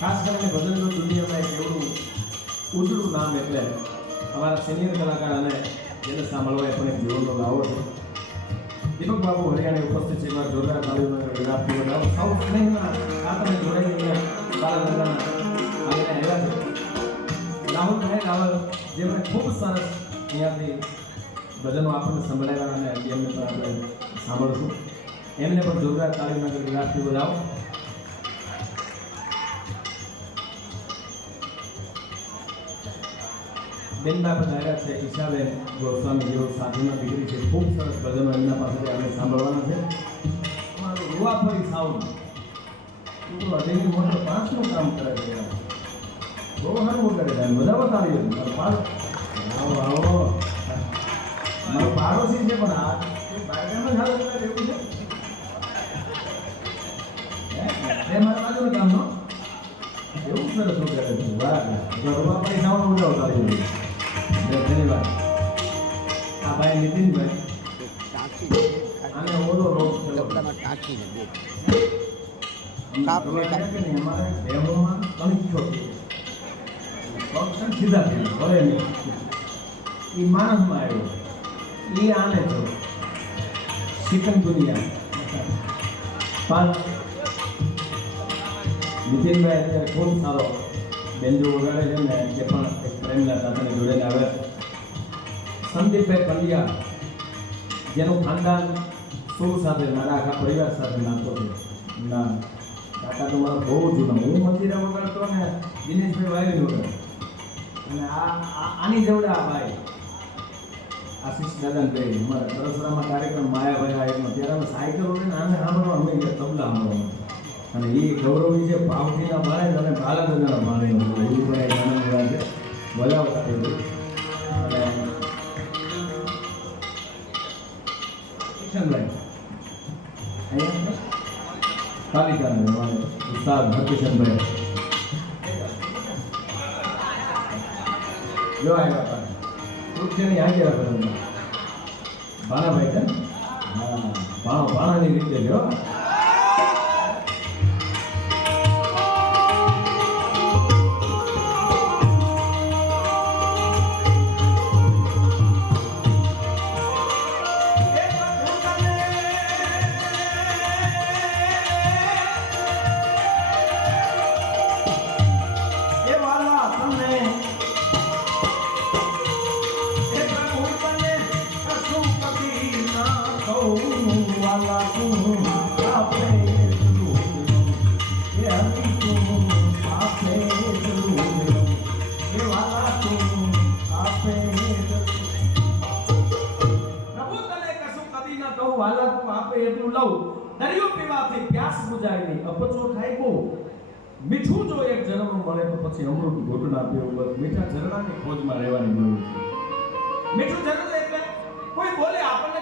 ખાસ કરીને ભજનનું દુનિયામાં એક ઉજળું નામ એટલે અમારા સિનિયર કલાકાર અને જેને સાંભળવા એ પણ લાવો છે દીપક બાબુ હરિયાણી ઉપસ્થિત છે એમાં જોરદાર તાલીમનો વિદ્યાર્થીઓ લાવો સૌ સ્નેહના આ તમે જોડાઈને સારા સરસ અહીંયાથી ભજનો આપણને સંભળાવ્યા અને એમને પણ આપણે સાંભળશું. એમને પણ જોરદાર તાલીમના ગુજરાતથી બોલાવો. વધાવો પણ પધાર્યા છે, ઈશાબેન ગોસ્વામી જેઓ સાધુના દીકરી છે. ખૂબ સરસ ભજનો એમના પાસેથી આપણે સાંભળવાના છે. અમારું રૂવાફળી સાઉન્ડ. તું અઢીની મોટો પાંચનું કામ કરે છે. બહુ સારું કરે છે. બધા બતાવ્યો આવો મારો પાડોશી છે પણ આ કોઈ બારગામમાં જ હાલ કરે એવું છે હે? એ મારા બાજુનું કામ નો એવું સરસ શું કરે છે વાહ રૂવાફળી સાઉન્ડ ઉડાવ તારી ધન્યવાદ આ ભાઈ નીતિનભાઈ આને ઓલો રોગ થયો ટાંકીને બે અમને કાપ ખબર કાપ. છે કે નહીં, અમારે ડેમોમાં કંઠો છે. પગ છે ને સીધા થયા, વળે નહીં. ઈ માણસમાં આવ્યો. એ આને જો. ચિકનગુનિયા. પણ નીતિનભાઈ અત્યારે ખૂબ સારો બેન્જો વગાડે છે ને, જે પણ એક પ્રેમના સાથેને જોડેને આવે સંદીપભાઈ પંડ્યા, જેનું ખાનદાન સુર સાથે, મારા આખા પરિવાર સાથે નાતો છે ના, કાકા તો મારો બહુ જૂનો, હું મંદિરા વગાડતો ને દિનેશભાઈ વાયરી વગાડે અને આ- આની જેવડા આ ભાઈ આશીષ દાદાને અમારા સરસરામાં કાર્યક્રમ માયાભાઈ આયોજનો ત્યારે અમે સાયકલ ઉડીને આને સાંભળવા અમે ગયા તબલા સાંભળવા અને એ ગૌરવી છે પાવઠીના માણે અને બાલાગંગાના માણે એવું પણ આનંદ છે. બોલાવતા કિશનભાઈ. અહીંયા કાલિકાને અમારે ઉસ્તાદ હરકિશનભાઈ જો આવ્યા હાજર આપે તમને. ભાણાભાઈ છે હા ભાણો ભાણાની રીતે જો એટલું લઉં. દરિયો પીવાથી પ્યાસ બુજાય નહીં. અપચો થાય બહુ. મીઠું જો એક જન્મ મળે તો પછી અમૃત ઘૂંટણા પીવું. બસ મીઠા ઝરણાની ખોજમાં રહેવાની જરૂર છે. મીઠું ઝરણું એટલે કોઈ બોલે આપણને